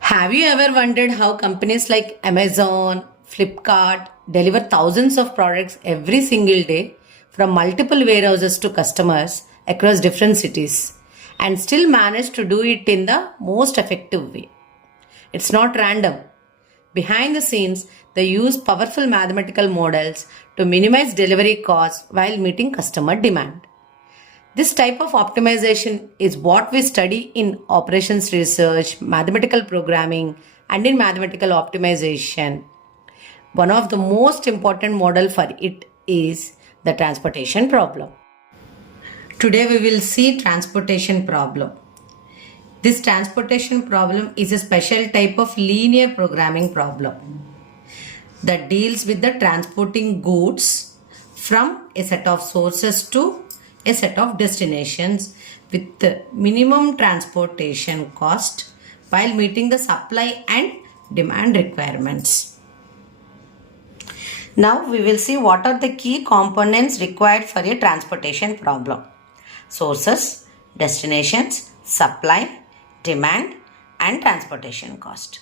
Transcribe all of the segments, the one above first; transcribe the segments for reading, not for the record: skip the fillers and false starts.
Have you ever wondered how companies like Amazon, Flipkart deliver thousands of products every single day from multiple warehouses to customers across different cities and still manage to do it in the most effective way? It's not random. Behind the scenes, they use powerful mathematical models to minimize delivery costs while meeting customer demand. This type of optimization is what we study in operations research, mathematical programming, and in mathematical optimization. One of the most important model for it is the transportation problem. Today we will see transportation problem. This transportation problem is a special type of linear programming problem that deals with the transporting goods from a set of sources to a set of destinations with the minimum transportation cost while meeting the supply and demand requirements. Now we will see what are the key components required for a transportation problem. Sources, destinations, supply, demand and transportation cost.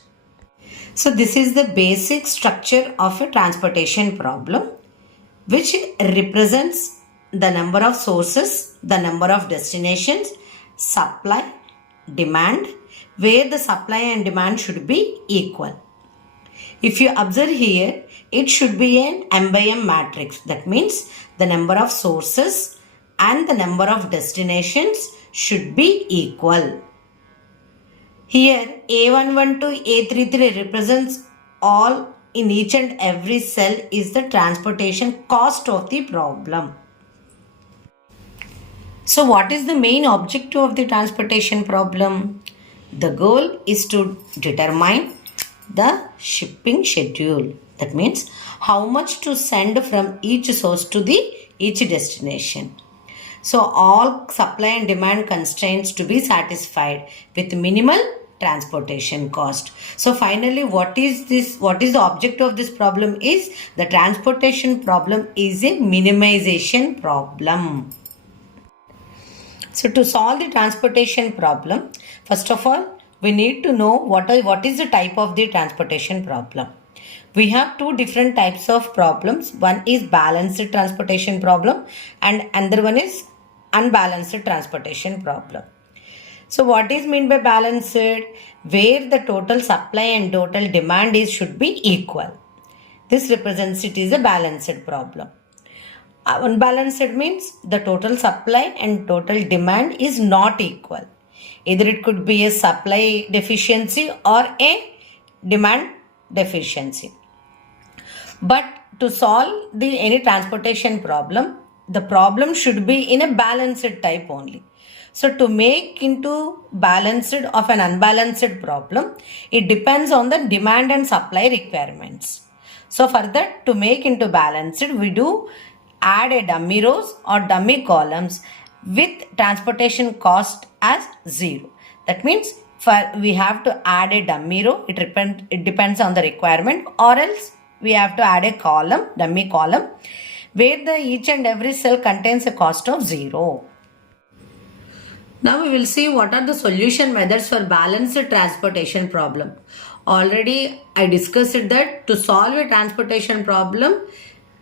So this is the basic structure of a transportation problem, which represents the number of sources, the number of destinations, supply, demand, where the supply and demand should be equal. If you observe here, it should be an M by M matrix. That means the number of sources and the number of destinations should be equal. Here A11 to A33 represents all in each and every cell is the transportation cost of the problem. So what is the main objective of the transportation problem? The goal is to determine the shipping schedule. That means how much to send from each source to each destination. So all supply and demand constraints to be satisfied with minimal transportation cost. So finally, what is the objective of this problem is the transportation problem is a minimization problem. So to solve the transportation problem, first of all, we need to know what is the type of the transportation problem. We have two different types of problems. One is balanced transportation problem and another one is unbalanced transportation problem. So what is meant by balanced? Where the total supply and total demand should be equal. This represents it is a balanced problem. Unbalanced means the total supply and total demand is not equal. Either it could be a supply deficiency or a demand deficiency. But to solve any transportation problem, the problem should be in a balanced type only. So to make into balanced of an unbalanced problem, it depends on the demand and supply requirements. So for that, to make into balanced, we do add a dummy rows or dummy columns with transportation cost as 0. That means we have to add a dummy row. It depends on the requirement, or else we have to add a column, dummy column, where each and every cell contains a cost of 0. Now we will see what are the solution methods for balanced transportation problem. Already I discussed that to solve a transportation problem,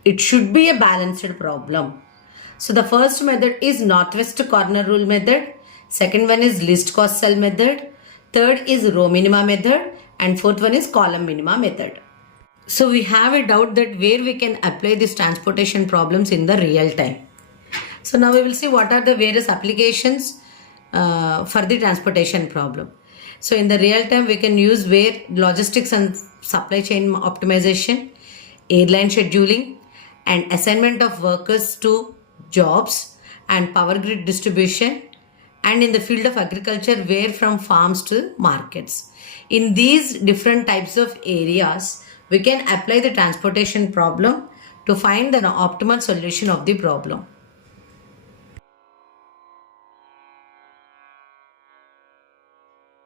it should be a balanced problem. So the first method is northwest corner rule method. Second one is least cost cell method. Third is row minima method. And fourth one is column minima method. So we have a doubt that where we can apply these transportation problems in the real time. So now we will see what are the various applications for the transportation problem. So in the real time we can use where logistics and supply chain optimization, airline scheduling, and assignment of workers to jobs and power grid distribution, and in the field of agriculture where from farms to markets. In these different types of areas, we can apply the transportation problem to find the optimal solution of the problem.